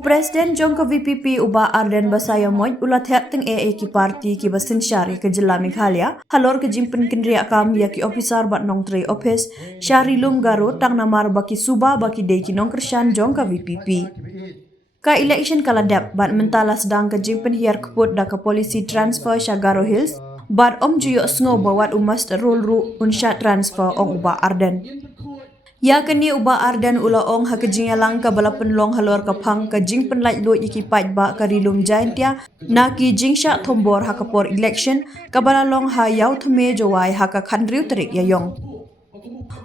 Presiden jong VPP uba Ardent basaya moj ulat het teng ki parti ki basin syari ke jela Meghalaya halor ke jingpynhiar kam ya ki officer bat nong tre office syari lum Garo tang namar baki suba baki de ki nong kersyan jong ka VPP. Ka election kala dap bat mentala sdang ke jingpynhiar kput da ke polisi transfer sya Garo Hills bat juyo sngo bawat umas rule ru unsya transfer ong uba Ardent. Ya kini uba Ardent ula ong ha kejingalang ka balapan long halor ka phang ka jingpynlait lo iki pait ba ka rilum jaintia na ki jingsha thombor ha ka por election ka balalong ha yaw thme jowai ha ka khandriu terik yayong.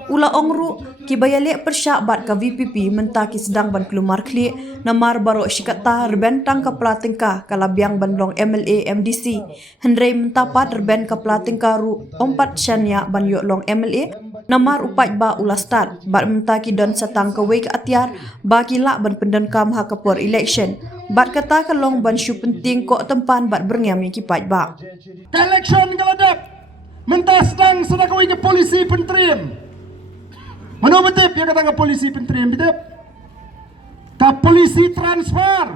Ula ong ru ki bayale persya bat ka VPP menta ki sedang ban kelumar kli namar baro shikata rebentang ka platingka kalabiang bandong MLA MDC hendrei menta pat reben ka platingka ru ompat syanya ban yo long MLA namar upat ba ula start bat menta ki don satang ka wei ka atiar ba ki lak ban pendan kam ha ka por election bat kata ka long ban syu penting ko tempan bat berngam ki pat ba election kaladap menta sedang sedang ka wei ka polisi pentrim. Mana betip dia kata ke polisi pentrim betip? Ka polisi transfer.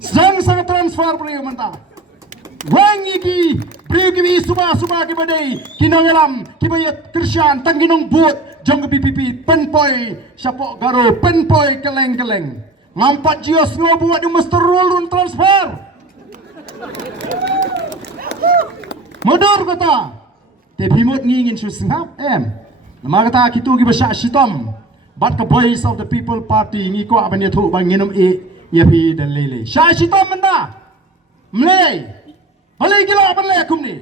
Sang transfer beliau mentah. Wang iki beliau kimi suba ki badai kinongelam ki bayat kersyan tang kinong but jong ke PPP penpoi syapok Garo penpoi keleng ngampat jios ngo buat di master roll transfer. Modor kata. Tebimut ngingin susengap Nama kata kita gi basya sitom bat ka voice of the people party ngi ko aban ya thu bang nginum ya pi dan lele sya sitom menda mlei balai gila aban le kum ni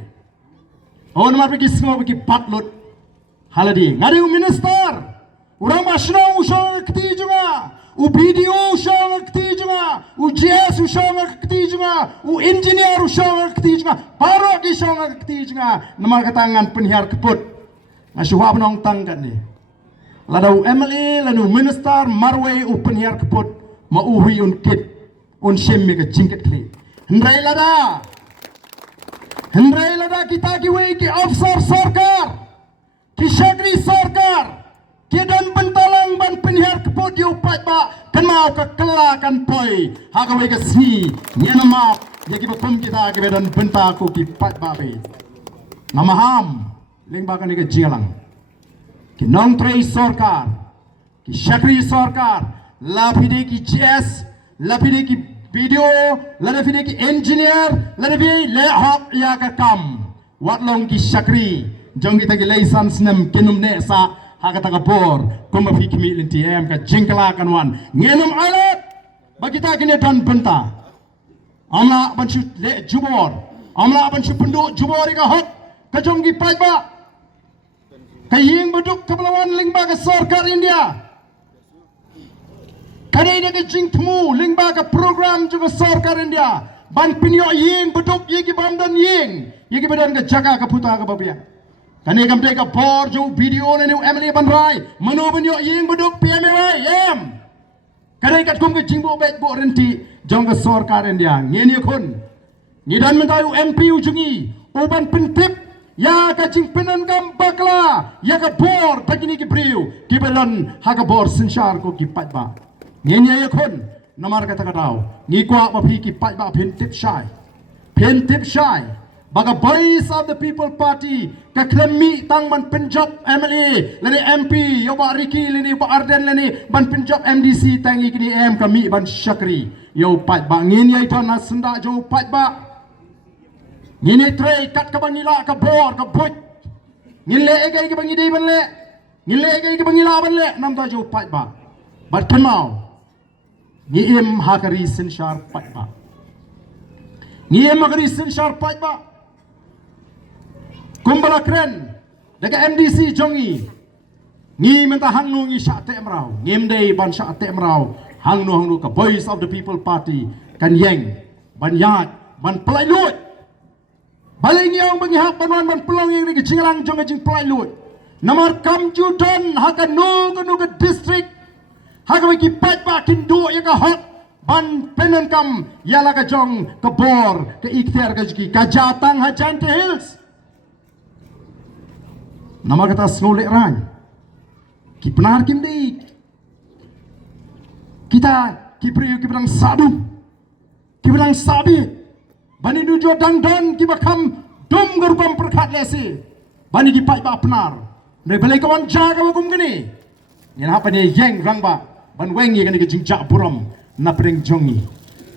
nama pergi semua pergi patlut haladi ngari minister urang masno usang kti juga video usang kti juga GS usang kti juga engineer usang kti juga baru ki usang kti juga nama kata ngan penhiar kput Nasuha penong tangkat ni. Ladau MLA, lalu minister, marway, penhiar keput, mauhui kit, shemi ke jingket kli. Hendrai lada kita kiwei ki officer sarkar, ki syagri sarkar, ki dan bentalang ban penhiar keput yu pat ba, kan mau ke kelakan poi, hagawei ke sni, nyana maaf, ya ki bapum kita ki dan bentaku ki pat ba be. Namaham. Ling bakan ni ke jingalang ki nong trei sarkar ki syakri sarkar lapide ki GS lapide ki video lapide ki engineer lapide le hak ya ka kam watlong ki syakri jong kita ki license nem kinum ne sa hakata ka por kum fi kimi linti em ka jingkala kan wan ngenum alat bagi ta kini dan benta amla ban shoot le jubor amla ban shoot penduk jubor ka hak ka jong ki pai ba Kaying beduk kepelawan lingba ke sarkar India. Kadai dia ke jingtemu lingba ke program juga sarkar India. Ban pinyo ying beduk yegi bamdan ying. Yegi badan ke jaga ke puta ke babia. Kani kamplek ke bor jo video ni MLA ban rai. Mano pinyo ying beduk PMA em. Kadai kat kum ke jingbo bet bo renti jong ke sarkar India. Ngeni kun. Ngidan mentayu MP ujungi. Uban pentip ya ka jingpenan gam bakla ya ka bor bagini ki briu ki belon ha ka bor sinshar ko ki pat ba ngenya ya khon namar kata kadau ngi kwa ba phi ki pat ba phin tip shai baga voice of the people party ka klemi tang ban Punjab MLA lani MP yo ba Riki lani ba Ardent lani ban Punjab MDC tangi kini em kami ban Syakri yo pat ba ngenya ita na senda jo pat ba Ngini tray kat ka bangila ka bor ka put. Ngile egay ki bangidi banle. Ngile egay ki bangila banle nam ta jo pat ba. Bat kemau. Ngiem hakari sinshar pat ba. Ngiem hakari sinshar pat ba. Kumbala kren daga MDC jongi. Ngi menta hangnu ngi sya temrau. Ngim dei ban sya temrau. Hangnu ka voice of the people party kan yeng ban yat ban pelai lut. Baling yang bangihak banuan ban pelong yang ni kecinglang jong kecing pelai lut. Namar kam judan haka no ke district. Haka wiki pat ba kindu ya ka hot ban penen kam yala ka jong ke bor ke ikhtiar ka jiki ka jatang ha Jante Hills. Nama kata snolek ran. Ki penar kim dei. kita kipriu kibrang sadu kibrang sabi bani nujo dangdon kibakam dum gurkom perkat lesi bani gipai ba penar dari balai kawan jaga bagum gini yang apa ni yang rangba ban wengi kan jingjak buram na pring jongi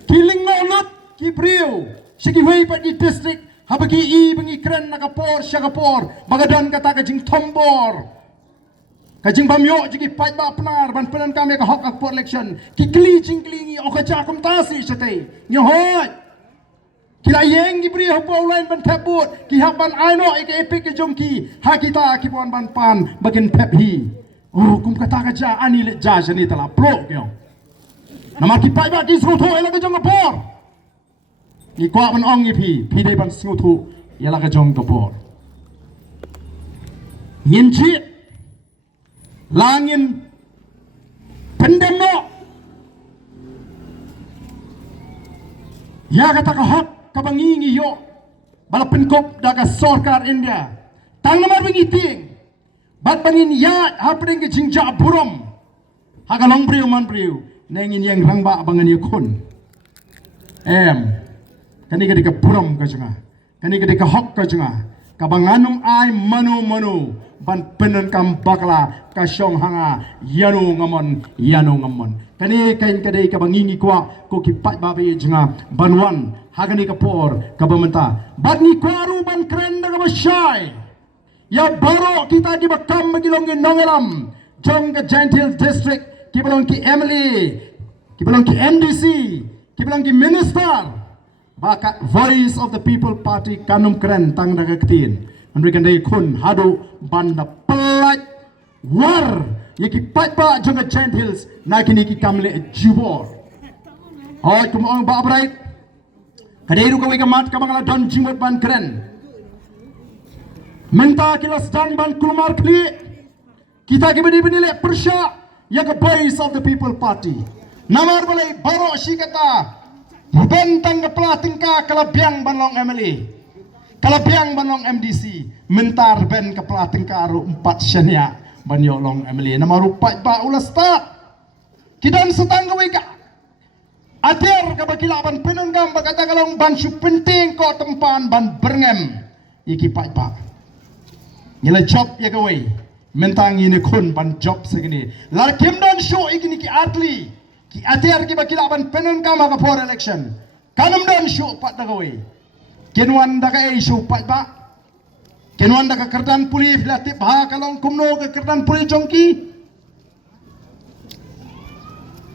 kiling ngonot kipriu sigi wei pa di district habagi i bengi kren nakapor syagapor bagadan kata ka jing tombor kajing bamyo jigi pai ba penar ban penan kami ka hok akpor election kikli jingklingi o ka jakum tasi sate nyohot kila yeng gibri hapo lain ban kput ki haban aino ike epic ke jongki ha kita kipon ban pan bagen pep hi oh kum kata ka ja ani le ja jani tala pro kyo nama ki pai ba ki sruto ela ka jong apor ni kwa ban ong pi dei ban sruto ela ka jong apor ngin chit langin pendemo ya kata ka hak kabangingi yo bala penkop daga sarkar India tang namar bengiting bat bangin ya hapring ke jingja burom hagalong briu man briu nengin yang rangba abangan yakun kani ke burom ka junga kani ke hak ka junga kabanganum ai manu ban penen kam bakla ka syong hanga yanu ngamon kani kain kadai ka bangingi kwa ko ki pat babe jinga banwan hagani ka por ka bamenta bat ni kwaru ban kren daga basyai ya baro kita di bakam magilong nongelam jong ka gentle district ki belong ki Emily ki belong ki NDC ki belong ki minister baka voice of the people party kanum kren tang daga ketin Andai dai kun hadu banda pelat war yaki patpa jonga Giant Hills nakini ki kamle jubor oi kumong ba abrait kadai ru kawai kamat kamangala don jimot ban keren menta kilas dan ban kulmar kli kita ki bani bani le persya yaka voice of the people party namar balai baro shikata bentang kepala tingka kalabiang banlong MLA kalabiang banlong MDC mentar ben kepala tingkaru 4 syania banyolong MLA nama rupai ba ulas tak kidan setang gawe ka atir ka bakilaban penunggam bakata kalong ban su penting ko tempan ban berngem iki pai ba ngila job ya gawe mentang ini kun ban job segini lar kimdan show ikini ki atli ki atir ki bakilaban penunggam ka for election kanum dan show pat gawe kenwan daga isu pat ba kenwan daga kerdan pulih latip ha kalong kumno ke kerdan pulih jongki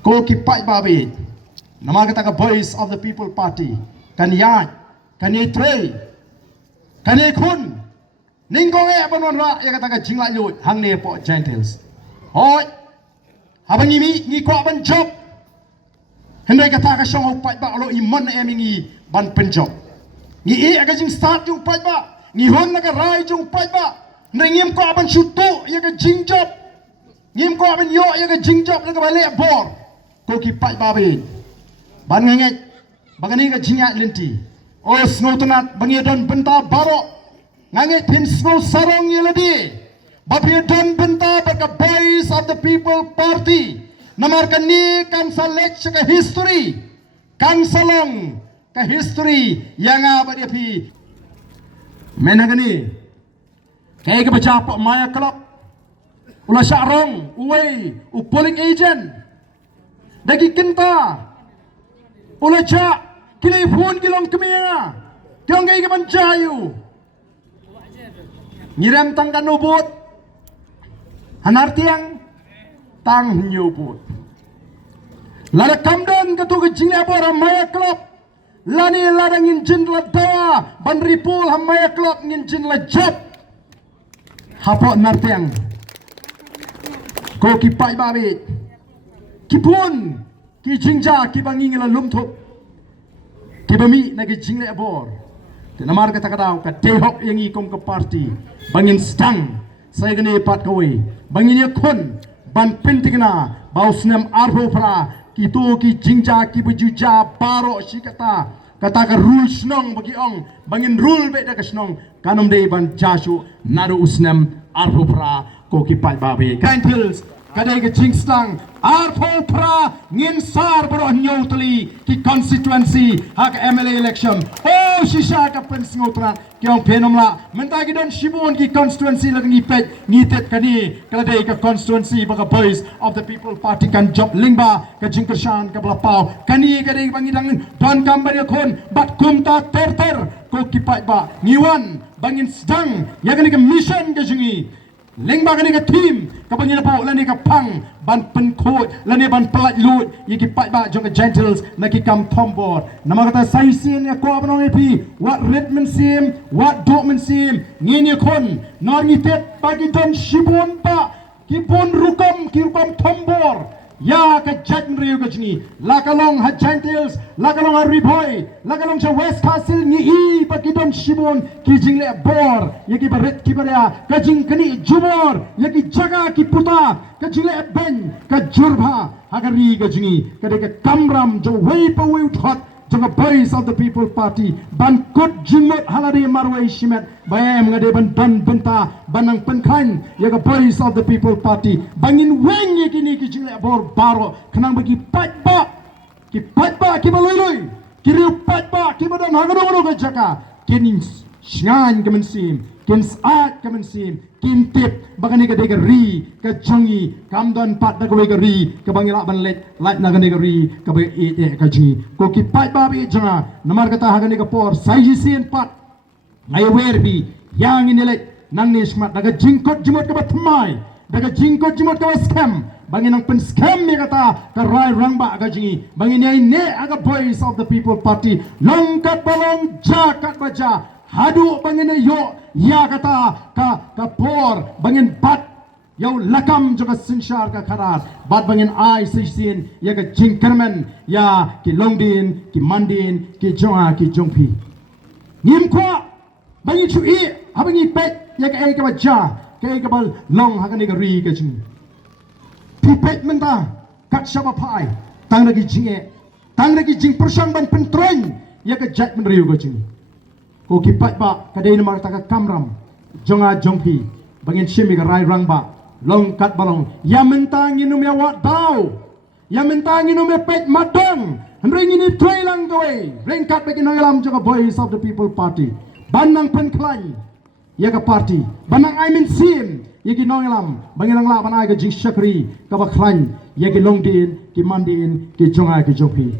ko ki pat ba be nama kata ka voice of the people party kan ya kan ye tre kan ye kun ningkong e banon ra ya kata ka jingla lut hang ne po gentles hoi habang ni ko ban job hendai kata ka syong pat ba lo iman emingi ban penjob ni aga jing start jung pai ba ni hon naga rai jung pai ba ngim ko aban shutu ya ga jing job ngim ko aban yo ya ga jing job naga bale bor ko ki pai ba be ban ngenget bagani ga jingya lenti o snow tonat bangi don benta baro nganget pin snow sarong yeladi bapi don benta baka voice of the people party namarkan ni kan salek ka history kan salong ka history yang apa dia pi menagani kaya ka baca pak maya club ula syarong uway u polling agent dagi kenta ula ja kilay phone kilong kemiya kilong kaya ka banjayu ngiram tang kanubot hanartiang tang nyubot lala kamdan katu kejingnya apa maya club lani ladang injin la dawa ban ripul hamaya klok injin la jab hapo nartiang ko ki pai babe kipun ki jingja ki bangi la lumthop ki bami na ki jingle abor te namar kata kata ka tehok yang i kom ke party bangin sdang saya gene pat kowe bangin yakun ban pentingna bausnem arho pra itu ki jingja ki bejuja baro si kata ka rule snong bagi ong bangin rule be da snong kanum de ban jasu naru usnem arhupra ko ki pai babe Giant Hills kadai ke jing sdang arpo pra ngin sar bro nyotli ki constituency hak MLA election oh shisha ka pens ngotra kyong phenomla menta ki don shibun ki constituency la ngi pet ngi tet kani kadai ka constituency baka boys of the people party kan job lingba ka jingkershan ka blapau kani kadai bangidang don kambari kon bat kumta ter ko kipai ba ngiwan bangin sdang ya kani ka mission ka jingi lengba kani ka team kapang ina po lani ka pang ban penkot lani ban pelat lut yiki pat ba jong ka gentles naki kam tombor nama kata saisin ya ko abanong epi what redman sim what dortman sim ngini kon nor ngitet bagi don shibun pa kipun rukam tombor ya ka jan riu ka jingi lakalong ha gentles lakalong ha riboy lakalong cha west castle ni i pakidon shibon ki jingle bor yaki baret ki barya ka jing kani jumor yaki jaga ki puta ka jingle ben ka jurba agari ka jingi ka de ka kamram jo wei pa wei thot jong boys of the people party ban kut jingmot halari marwai shimet bayam ngade ban dan benta banang penkhan yaga boys of the people party bangin weng yekini ki jingle bor baro khnang bagi patba ki baloi ki riu patba ki badan hagano ka jaka kin shngan kemensim kin saat kemensim kin tip bagani ka dega ri ka jangi kamdan pat da ka ri ka bangila ban let na ka dega ri ka ba e ka jingi ko ki pat ba bi janga namar kata hagani ka por sajisin pat ngai werbi yang inilet nang ni smat daga jingkot jimot ka batmai daga jingkot jimot ka scam bangin ang pen scam ni kata ka rai rangba ka jingi bangin ai ne aga boys of the people party longkat balong jakat baja hadu bangin yo ya kata ka por bangin bat yau lakam juga sinshar ka kharat bat bangin ai sisin ya ka jingkerman ya ki longdin ki mandin ki jonga ki jongpi nim kwa bangin chui habangi pet ya ka ai ka baja ka ai ka bal long hakani ka ri ka jing pipet menta kat shaba pai tang lagi jing persang ban pentroin ya ka jat men riu ka jing ko kipat ba kadai na marta ka kamram jonga jongpi bangin shimi ka rai rangba long kat balong ya mentang inu me wat dau ya mentang inu me pet madong ring ini trailang gawai ring kat bagi nangalam joka boys of the people party banang penklai ya ka party banang I mean sim yaki nangalam bangilang la banai ka jing shakri ka baklan yaki longdin ki mandin ki jonga ki jongpi